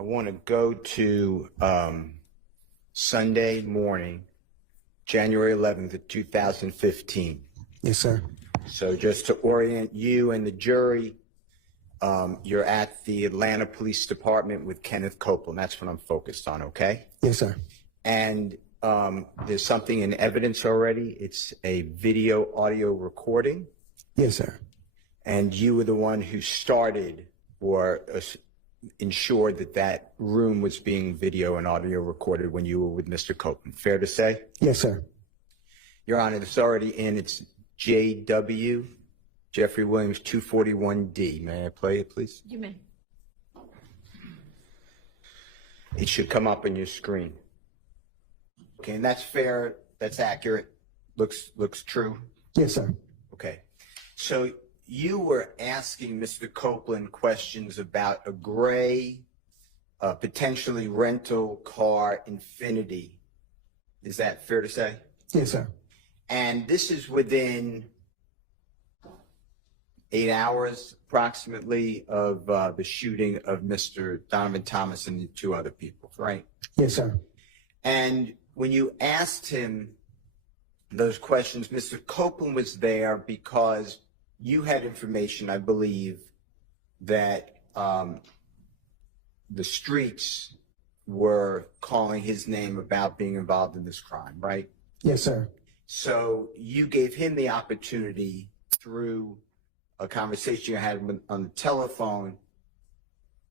I want to go to Sunday morning, January 11th of 2015. Yes, sir. So just to orient you and the jury, you're at the Atlanta Police Department with Kenneth Copeland. That's what I'm focused on, okay? Yes, sir. And there's something in evidence already. It's a video audio recording. Yes, sir. And you were the one who started or ensured that that room was being video and audio recorded when you were with Mr. Copeland. Fair to say? Yes, sir. Your Honor, it's already in. It's JW, Jeffrey Williams, 241D. May I play it, please? You may. It should come up on your screen. Okay, and that's fair. That's accurate. Looks true. Yes, sir. Okay. So you were asking Mr. Copeland questions about a gray, potentially rental car Infiniti. Is that fair to say? Yes, sir. And this is within 8 hours approximately of the shooting of Mr. Donovon Thomas and the two other people, right? Yes, sir. And when you asked him those questions, Mr. Copeland was there because you had information, I believe, that the streets were calling his name about being involved in this crime, right? Yes, sir. So you gave him the opportunity through a conversation you had on the telephone.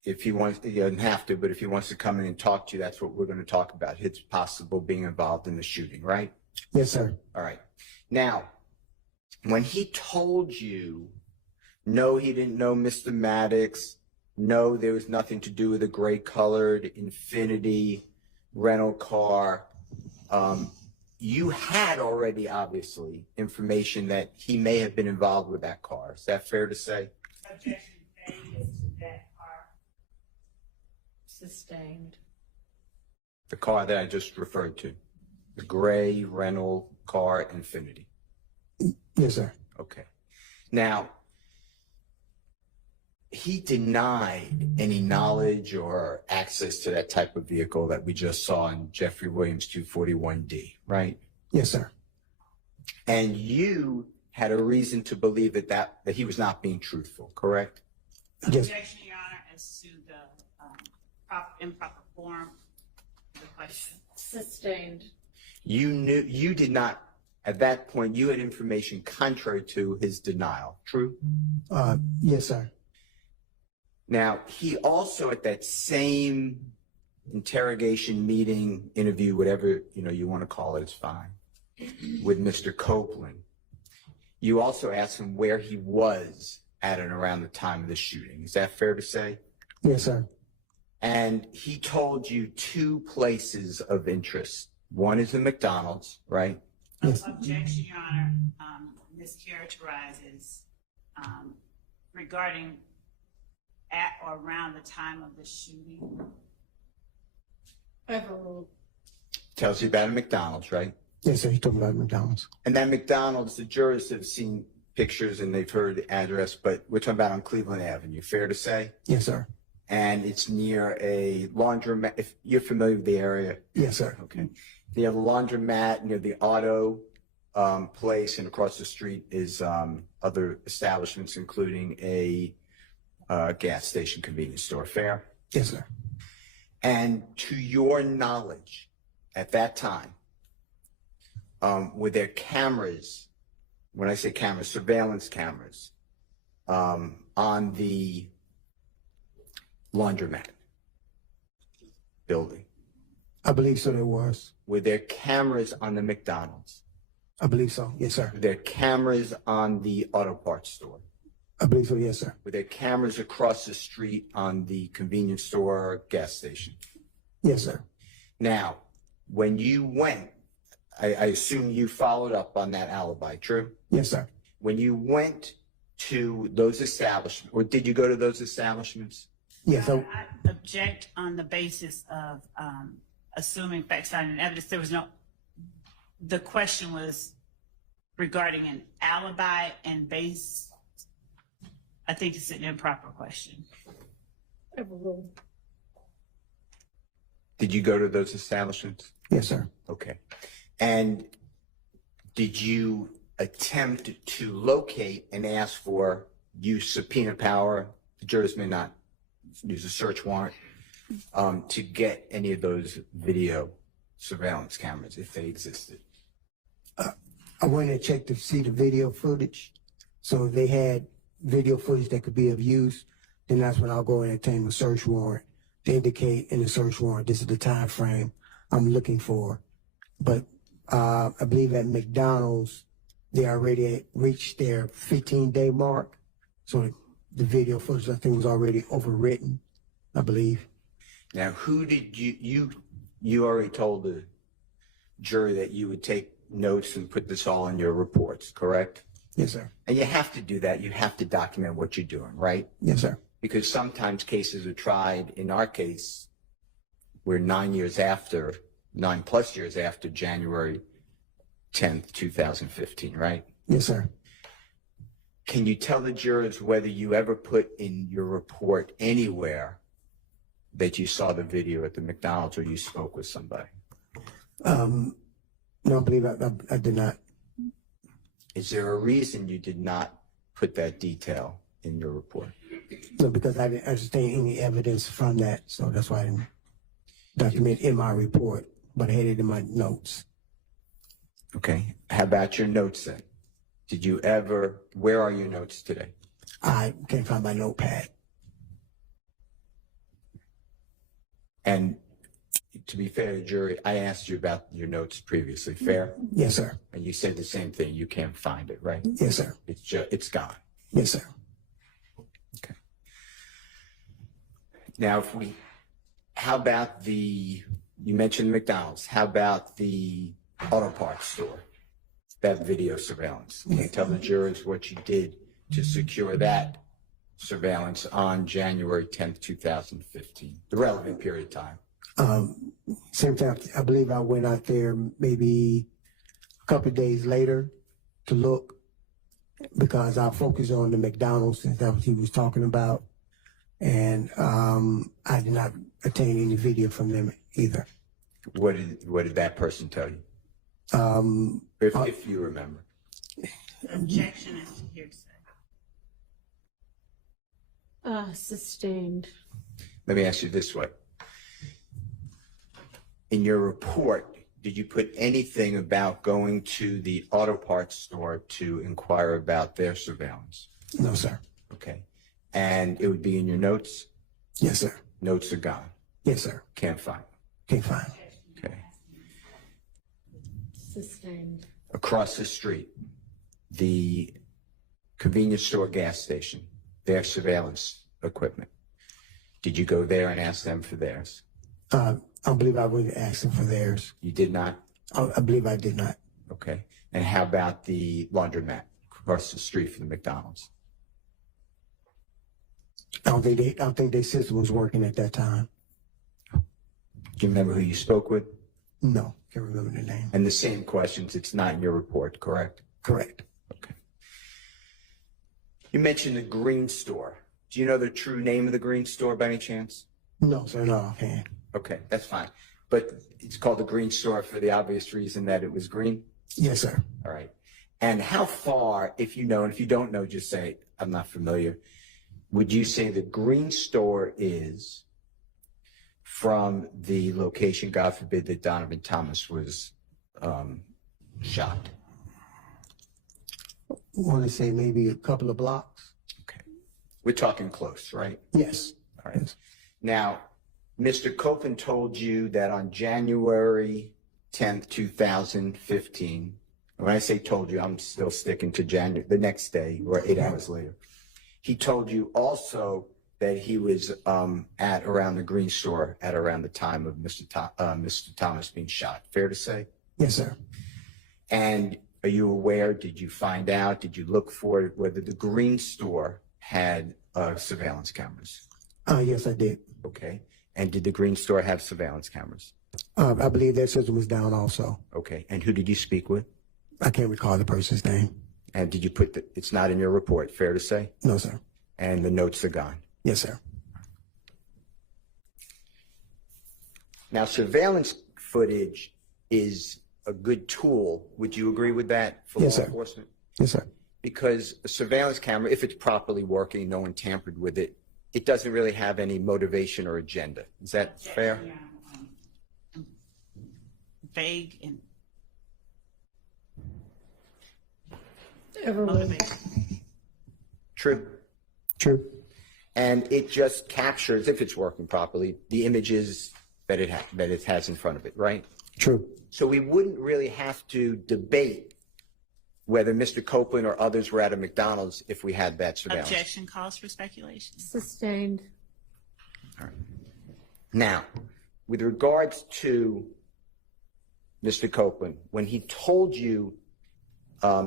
If he wants, he doesn't have to, but if he wants to come in and talk to you, that's what we're going to talk about. His possible being involved in the shooting, right? Yes, sir. All right. Now, when he told you, no, he didn't know Mr. Maddox, no, there was nothing to do with a gray colored Infiniti rental car, you had already, obviously, information that he may have been involved with that car. Is that fair to say? Objection failure to that part. Sustained. The car that I just referred to, the gray rental car Infiniti. Yes, sir. Okay. Now, he denied any knowledge or access to that type of vehicle that we just saw in Jeffrey Williams 241D, right? Yes, sir. And you had a reason to believe that he was not being truthful, correct? Yes. Objection, Your Honor, as to the improper form of the question. Sustained. You did not, at that point, you had information contrary to his denial, true? Yes, sir. Now, he also at that same interrogation meeting, interview, whatever you want to call it, it's fine, with Mr. Copeland, you also asked him where he was at and around the time of the shooting. Is that fair to say? Yes, sir. And he told you two places of interest. One is the McDonald's, right? Yes. Objection, Your Honor, mischaracterizes regarding at or around the time of the shooting. Overruled. Tells you about a McDonald's, right? Yes, sir. He talked about McDonald's. And that McDonald's, the jurors have seen pictures and they've heard the address, but we're talking about on Cleveland Avenue, fair to say? Yes, sir. And it's near a laundromat. If you're familiar with the area. Yes, sir. Okay. You have a laundromat near the auto place, and across the street is other establishments, including a gas station convenience store. Fair? Yes, sir. And to your knowledge, at that time, were there cameras, when I say cameras, surveillance cameras, on the laundromat building? I believe so, there was. Were there cameras on the McDonald's? I believe so. Yes, sir. Were there cameras on the auto parts store? I believe so. Yes, sir. Were there cameras across the street on the convenience store or gas station? Yes, sir. Now, when you went, I assume you followed up on that alibi, true? Yes, sir. When you went to those establishments, or did you go to those establishments? Yes, I object on the basis of assuming facts and evidence. There was no, the question was regarding an alibi and base. I think it's an improper question. Overruled. Did you go to those establishments? Yes, sir. Okay. And did you attempt to locate and ask for use subpoena power? The jurors may not use a search warrant to get any of those video surveillance cameras if they existed. I went and checked to see the video footage. So if they had video footage that could be of use, then that's when I'll go and obtain a search warrant to indicate in the search warrant this is the time frame I'm looking for. But I believe at McDonald's, they already reached their 15-day mark. So the video footage, I think, was already overwritten, I believe. Now, who did you already told the jury that you would take notes and put this all in your reports, correct? Yes, sir. And you have to do that. You have to document what you're doing, right? Yes, sir. Because sometimes cases are tried. In our case, we're 9 years after, 9+ years after January 10th, 2015, right? Yes, sir. Can you tell the jurors whether you ever put in your report anywhere that you saw the video at the McDonald's or you spoke with somebody? No, I believe I did not. Is there a reason you did not put that detail in your report? No, because I didn't understand any evidence from that. So that's why I didn't document in my report, but I had it in my notes. Okay. How about your notes then? Did you ever, where are your notes today? I can't find my notepad. And to be fair to the jury, I asked you about your notes previously, fair? Yes, sir. And you said the same thing. You can't find it, right? Yes, sir. It's gone. Yes, sir. Okay. Now, how about you mentioned McDonald's. How about the auto parts store? That video surveillance. Can you tell the jurors what you did to secure that surveillance on January 10th, 2015, the relevant period of time? Same time, I believe I went out there maybe a couple of days later to look because I focused on the McDonald's since that's what he was talking about. And I did not obtain any video from them either. What did that person tell you? If you remember. Objection is to hearsay. Sustained. Let me ask you this way. In your report, did you put anything about going to the auto parts store to inquire about their surveillance? No, sir. Okay. And it would be in your notes? Yes, sir. Notes are gone. Yes, sir. Can't find. Can't find. Okay. Sustained. Across the street, the convenience store gas station, their surveillance equipment. Did you go there and ask them for theirs? I believe I would ask them for theirs. You did not? I believe I did not. Okay. And how about the laundromat across the street from the McDonald's? I don't think their system was working at that time. Do you remember who you spoke with? No, can't remember the name. And the same questions, it's not in your report, correct? Correct. Okay. You mentioned the green store. Do you know the true name of the green store by any chance? No, sir, no, offhand. Okay, that's fine. But it's called the green store for the obvious reason that it was green? Yes, sir. All right. And how far, if you know, and if you don't know, just say, I'm not familiar, would you say the green store is from the location, God forbid, that Donovon Thomas was shot? I want to say maybe a couple of blocks. Okay. We're talking close, right? Yes. All right. Yes. Now, Mr. Copeland told you that on January 10th, 2015, when I say told you, I'm still sticking to January, the next day or 8 hours later. He told you also that he was at around the green store at around the time of Mr. Thomas being shot. Fair to say? Yes, sir. And are you aware, did you find out, did you look for it, whether the green store had surveillance cameras? Yes, I did. Okay. And did the green store have surveillance cameras? I believe their system was down also. Okay. And who did you speak with? I can't recall the person's name. And did you put it's not in your report, fair to say? No, sir. And the notes are gone. Yes, sir. Now, surveillance footage is a good tool. Would you agree with that for Yes, law sir. enforcement? Yes, sir. Because a surveillance camera, if it's properly working, no one tampered with it, it doesn't really have any motivation or agenda. Is that fair? Vague and Overruled. motivated. True. True. And it just captures, if it's working properly, the images that it has in front of it, right? True. So we wouldn't really have to debate whether Mr. Copeland or others were at a McDonald's if we had that surveillance. Objection calls for speculation. Sustained. Now, with regards to Mr. Copeland, when he told you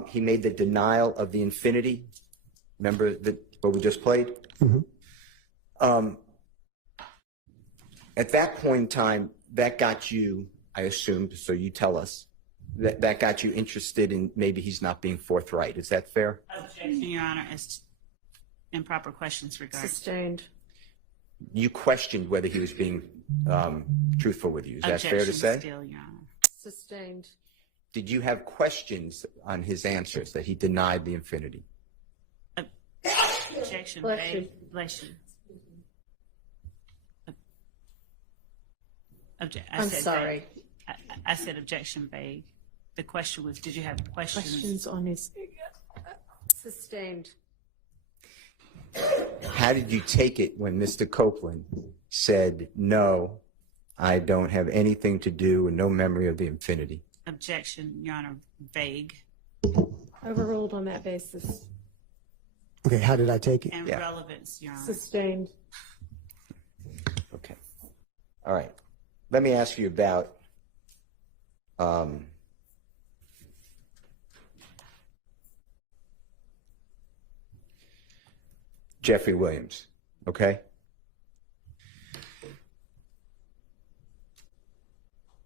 he made the denial of the infinity, remember what we just played? At that point in time, that got you, I assumed, so you tell us, that got you interested in maybe he's not being forthright. Is that fair? Objection, Your Honor, as improper questions regarding. Sustained. You questioned whether he was being truthful with you. Is that fair to Objection say? still, Your Honor. Sustained. Did you have questions on his answers that he denied the infinity? Objection, Bless you. vague. Bless you. I'm sorry. I said objection vague. The question was, did you have questions? Questions on his. Sustained. How did you take it when Mr. Copeland said, no, I don't have anything to do and no memory of the infinity? Objection, Your Honor, vague Overruled on that basis. Okay, how did I take it? and Yeah. relevance, Your Honor. Sustained. Okay. All right. Let me ask you about Jeffrey Williams, okay?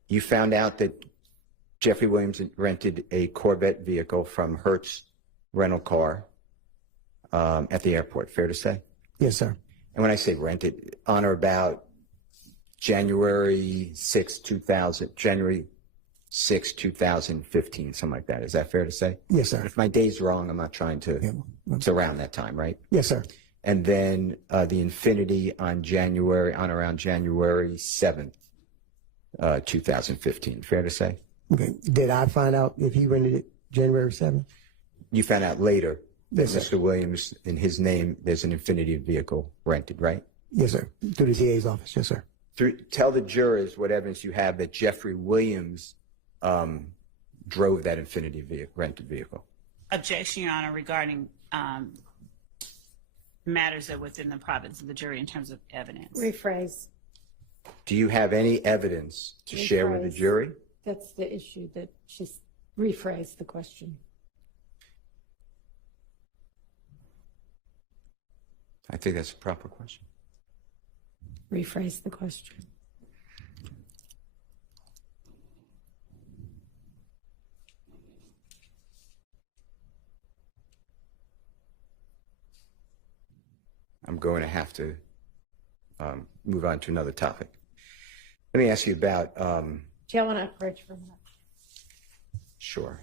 You found out that Jeffrey Williams rented a Corvette vehicle from Hertz rental car at the airport, fair to say? Yes, sir. And when I say rented, on or about January 6, 2015, something like that. Is that fair to say? Yes, sir. If my day's wrong, I'm not trying to, Yeah. it's around that time, right? Yes, sir. And then the Infinity on around January 7th, 2015. Fair to say? Okay. Did I find out if he rented it January 7th? You found out later that Yes, sir. Mr. Williams, in his name, there's an Infinity vehicle rented, right? Yes, sir. Through the DA's office. Yes, sir. Tell the jurors what evidence you have that Jeffrey Williams drove that Infinity rented vehicle. Objection, Your Honor, regarding matters that are within the province of the jury in terms of evidence. Rephrase. Do you have any evidence to share with the Rephrase. jury? That's the issue, that she's rephrased the question. I think that's a proper question. Rephrase the question. I'm going to have to move on to another topic. Let me ask you about, Do you want to approach from that? sure.